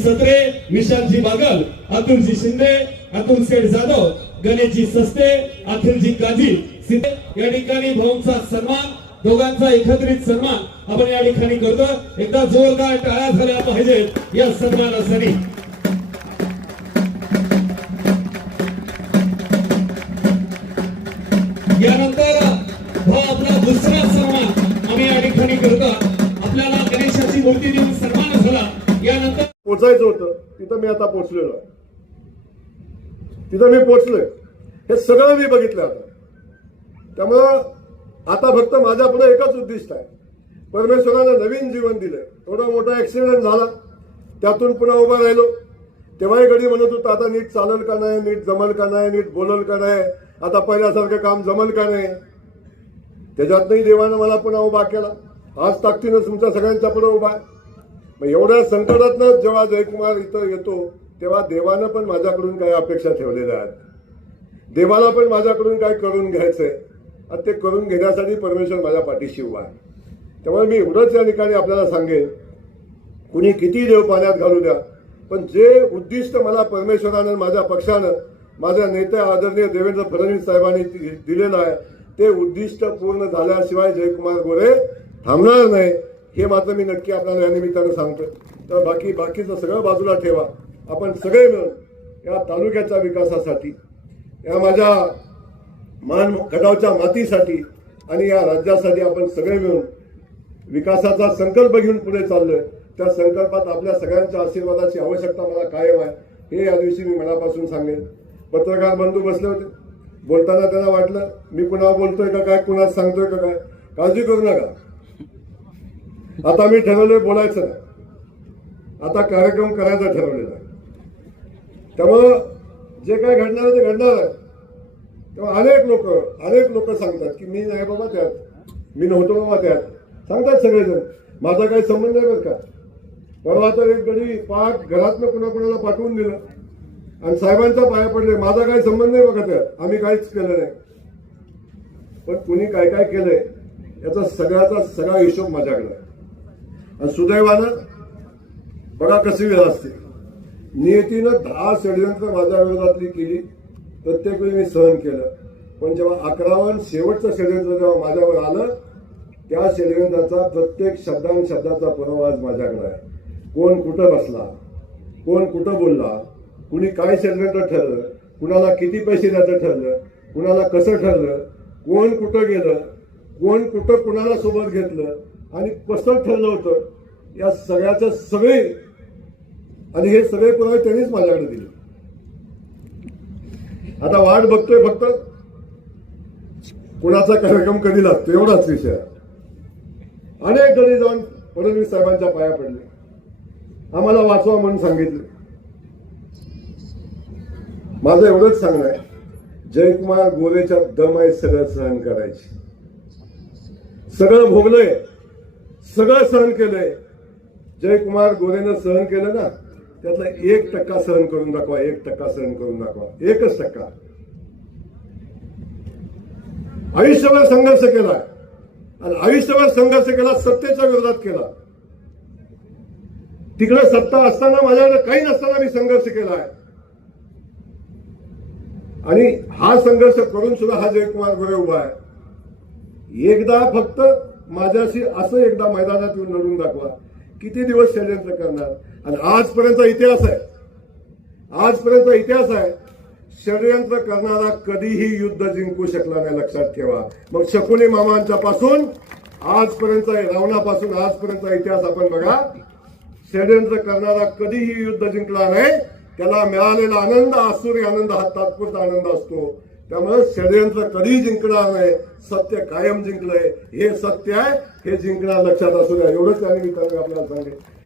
सत्रे विशालजी बागल अतुलजी शिंदे अतुल सेठ जाधव गणेशजी सस्ते अखिलजी काझी या ठिकाणी भाऊंचा सन्मान दोघांचा एकत्रित सन्मान आपण या ठिकाणी करतो. एकदा जोरदार टाळ्या झाल्या पाहिजेत या सन्मानासाठी. यानंतर हा आपला दुसरा सन्मान आम्ही या ठिकाणी करतो. आपल्याला गणेशाची मूर्ती देऊन सन्मान झाला. यानंतर पोचायचं होतं तिथं मी आता पोचलेलो आहे. तिथं मी पोचलोय हे सगळं मी बघितलं आता. त्यामुळं आता फक्त माझ्या पुढे एकच उद्दिष्ट आहे. परमेश्वरानं नवीन जीवन दिलं थोडा मोठा ऍक्सिडेंट झाला. त्यातून पुन्हा उभा राहिलो. तेव्हाही घडी म्हणत होतं आता नीट चालल का नाही? नीट जमल का नाही? नीट बोलल का नाही? आता पहिल्यासारखं काम जमल का नाही? त्याच्यातनंही देवानं मला पुन्हा उभा केला. आज ताकदीनं तुमच्या सगळ्यांच्या पुढे उभा आहे. मग एवढ्या संकटातनं जेव्हा जयकुमार इथं येतो तेव्हा देवानं पण माझ्याकडून काही अपेक्षा ठेवलेल्या आहेत. देवाला पण माझ्याकडून काय करून घ्यायचंय. आणि ते करून घेण्यासाठी परमेश्वर माझ्या पाठीशी उभा आहे. त्यामुळे मी एवढंच या ठिकाणी आपल्याला सांगेन कुणी किती देव पाण्यात घालू द्या पण जे उद्दिष्ट मला परमेश्वरानं माझ्या पक्षानं माझ्या नेत्या आदरणीय देवेंद्र फडणवीस साहेबांनी दि- दिलेलं आहे ते उद्दिष्ट पूर्ण झाल्याशिवाय जयकुमार गोरे थांबणार नाही हे मात्र मी नक्की आपल्याला या निमित्तानं सांगतो तर बाकी बाकीचं सगळं बाजूला ठेवा. आपण सगळे मिळून या तालुक्याच्या विकासासाठी या माझ्या मान खटावच्या मातीसाठी आणि या राज्यासाठी आपण सगळे मिळून विकासाचा संकल्प घेऊन पुढे चाललोय. त्या संकल्पात आपल्या सगळ्यांच्या आशीर्वादाची आवश्यकता मला कायम आहे. हे या दिवशी मी मनापासून सांगेन. पत्रकार बंधू बसले होते. बोलताना त्यांना वाटलं मी कुणा बोलतोय का काय कुणाला सांगतोय का काय? काळजी करू नका. आता मी ठरवलंय बोलायचं नाही. आता कार्यक्रम करायचा ठरवलेला आहे. त्यामुळं जे काय घडणार आहे ते घडणार आहे. तेव्हा अनेक लोक अनेक लोक सांगतात की मी नाही बाबा त्यात. मी नव्हतो बाबा त्यात. सांगतात सगळेजण. माझा काही संबंध नाही बरं का? परवा तर एक गडी पाक घरातनं कुणाकुणाला पाठवून दिलं. आणि साहेबांचा पाया पडले. माझा काही संबंध नाही बघा त्यात. आम्ही काहीच केलं नाही. पण कुणी काय काय केलंय याचा सगळ्याचा सगळा हिशोब माझ्याकडे आणि सुदैवानं बघा कशी वेळ असते. नियतीनं दहा षडयंत्र माझ्या विरोधातली केली प्रत्येक वेळी मी सहन केलं. पण जेव्हा अकरावन शेवटचं षडयंत्र जेव्हा माझ्यावर आलं त्या षडयंत्राचा प्रत्येक शब्दान शब्दाचा पुरावा आज माझ्याकडे आहे. कोण कुठं बसला कोण कुठं बोलला कुणी काय षडयंत्र ठरलं कुणाला किती पैसे द्यायचं ठरलं कुणाला कसं ठरलं कोण कुठं गेलं कोण कुठं कुणाला सोबत घेतलं आणि कसं ठरलं होतं या सगळ्याचं सगळे आणि हे सगळे पुरावे त्यांनीच माझ्याकडे दिले. आता वाट बघतोय फक्त कुणाचा कार्यक्रम कधी लागतो एवढाच विषय. अनेक गडी जाऊन फडणवीस साहेबांच्या पाया पडले. आम्हाला वाचवा म्हणून सांगितलं. माझं एवढंच सांगणं आहे. जयकुमार गोरेच्या दम आहे सगळं सहन करायची. सगळं भोगलंय. सगळं सहन केलंय. जयकुमार गोरेनं सहन केलं ना? त्यातला एक टक्का सहन करून दाखवा एक टक्का सहन करून दाखवा. एकच टक्का. आयुष्यभर संघर्ष केला. आणि आयुष्यभर संघर्ष केला सत्तेच्या विरोधात केला. तिकडे सत्ता असताना माझ्याकडे काही नसताना मी संघर्ष केला आहे. आणि हा संघर्ष करून सुद्धा हा जयकुमार गोरे उभा आहे. एकदा फक्त माझ्याशी असं एकदा मैदानात येऊन लढून दाखवा. किती दिवस षडयंत्र करणार? आणि आजपर्यंत इतिहास आहे. आजपर्यंत इतिहास आहे. षडयंत्र करणारा कधीही युद्ध जिंकू शकला नाही लक्षात ठेवा. मग शकुनी मामांच्या पासून आजपर्यंत रावणापासून आजपर्यंत इतिहास आपण बघा. षडयंत्र करणारा कधीही युद्ध जिंकला नाही. त्याला मिळालेला आनंद आसुरी आनंद हा तात्पुरता आनंद असतो. त्यामुळे षडयंत्र कधीही जिंकणार नाही सत्य कायम जिंकलंय. हे सत्य आहे हे जिंकणार लक्षात असू द्या एवढंच त्या निमित्ताने आपल्याला सांगेल